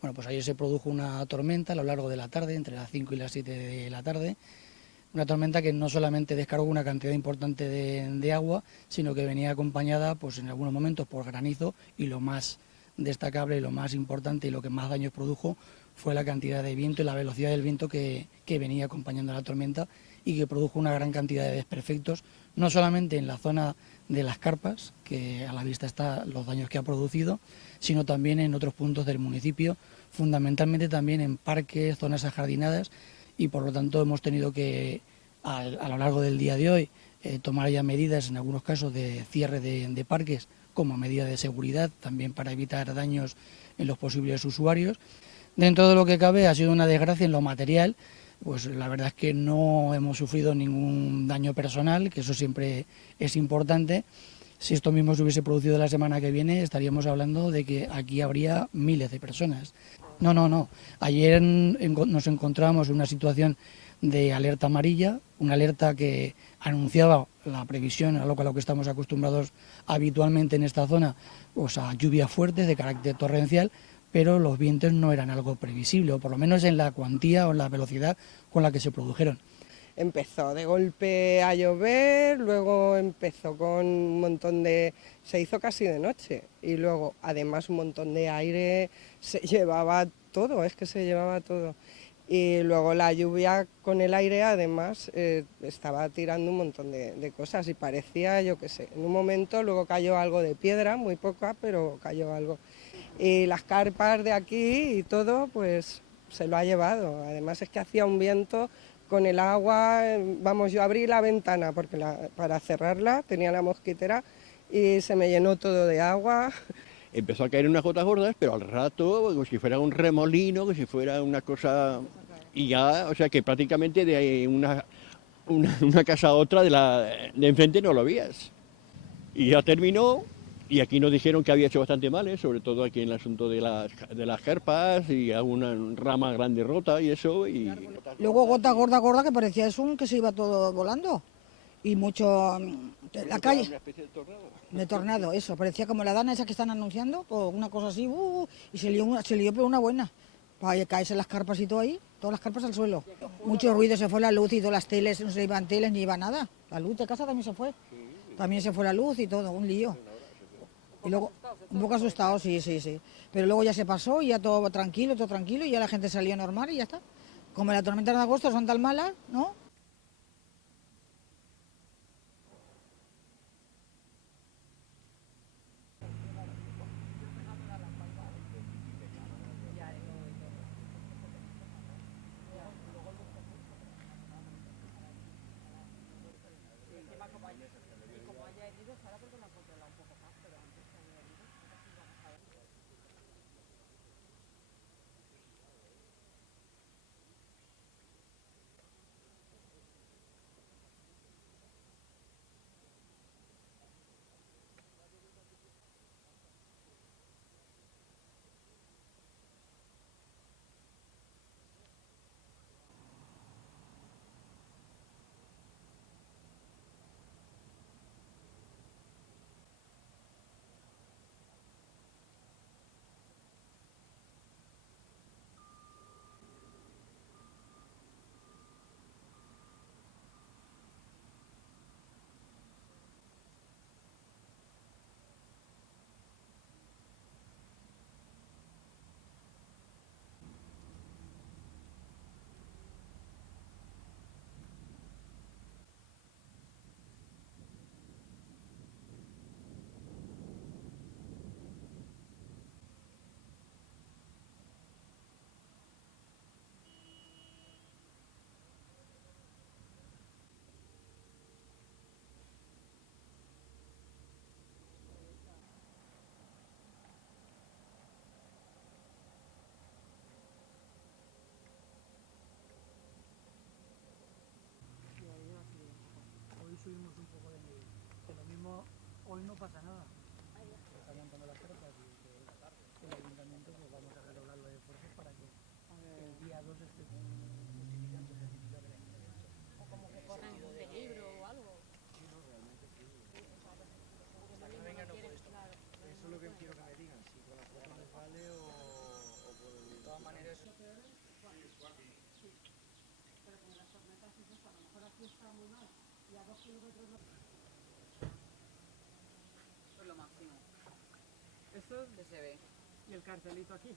Bueno, pues ayer se produjo una tormenta a lo largo de la tarde, entre las 5 y las 7 de la tarde, una tormenta que no solamente descargó una cantidad importante de agua, sino que venía acompañada, pues en algunos momentos, por granizo, y lo más destacable y lo más importante y lo que más daños produjo fue la cantidad de viento y la velocidad del viento que venía acompañando a la tormenta y que produjo una gran cantidad de desperfectos, no solamente en la zona de las carpas, que a la vista están los daños que ha producido, sino también en otros puntos del municipio, fundamentalmente también en parques, zonas ajardinadas, y por lo tanto hemos tenido que, a lo largo del día de hoy, tomar ya medidas, en algunos casos, de cierre de parques como medida de seguridad, también para evitar daños en los posibles usuarios. Dentro de lo que cabe, ha sido una desgracia en lo material, pues la verdad es que no hemos sufrido ningún daño personal, que eso siempre es importante. Si esto mismo se hubiese producido la semana que viene, estaríamos hablando de que aquí habría miles de personas. No, no, no. Ayer nos encontrábamos en una situación de alerta amarilla, una alerta que anunciaba la previsión a lo que estamos acostumbrados habitualmente en esta zona, pues a lluvias fuertes de carácter torrencial, pero los vientos no eran algo previsible, o por lo menos en la cuantía o en la velocidad con la que se produjeron. Empezó de golpe a llover, luego empezó con un montón de... se hizo casi de noche y luego además un montón de aire, se llevaba todo, es que se llevaba todo. Y luego la lluvia con el aire además estaba tirando un montón de cosas y parecía, yo qué sé, en un momento luego cayó algo de piedra, muy poca, pero cayó algo. Y las carpas de aquí y todo, pues se lo ha llevado. Además es que hacía un viento con el agua, vamos, yo abrí la ventana porque para cerrarla tenía la mosquitera y se me llenó todo de agua. Empezó a caer unas gotas gordas, pero al rato, como si fuera un remolino, como si fuera una cosa... Y ya, o sea que prácticamente de una casa a otra de enfrente no lo veías. Y ya terminó, y aquí nos dijeron que había hecho bastante mal, sobre todo aquí en el asunto de las carpas y alguna rama grande rota y eso. Y Luego gota gorda, gorda, que parecía eso que se iba todo volando. Y mucho... la calle... Una especie de tornado. De tornado, eso. Parecía como la dana esa que están anunciando, o una cosa así, y se lió pero una buena. Para caerse las carpas y todo ahí, todas las carpas al suelo. Mucho ruido, se fue la luz y todas las teles, no se iban teles ni iba nada. La luz de casa también se fue. También se fue la luz y todo, un lío. Y luego, un poco asustado, sí, sí, sí. Pero luego ya se pasó y ya todo tranquilo, y ya la gente salió normal y ya está. Como las tormentas de agosto son tan malas, ¿no? Hoy subimos un poco de nivel, que lo mismo hoy no pasa nada. Está montando las carpas y que el ayuntamiento, pues vamos a redoblar los esfuerzos para que el día 2 esté justificando el ejercicio de la intervención. O como que ponen un peligro o algo. Sí, no, realmente sí. Hasta que venga no puede estar. Eso es lo que quiero que me digan, si con las fotos les vale o por el Pues lo máximo. Esto que se ve. y el cartelito aquí.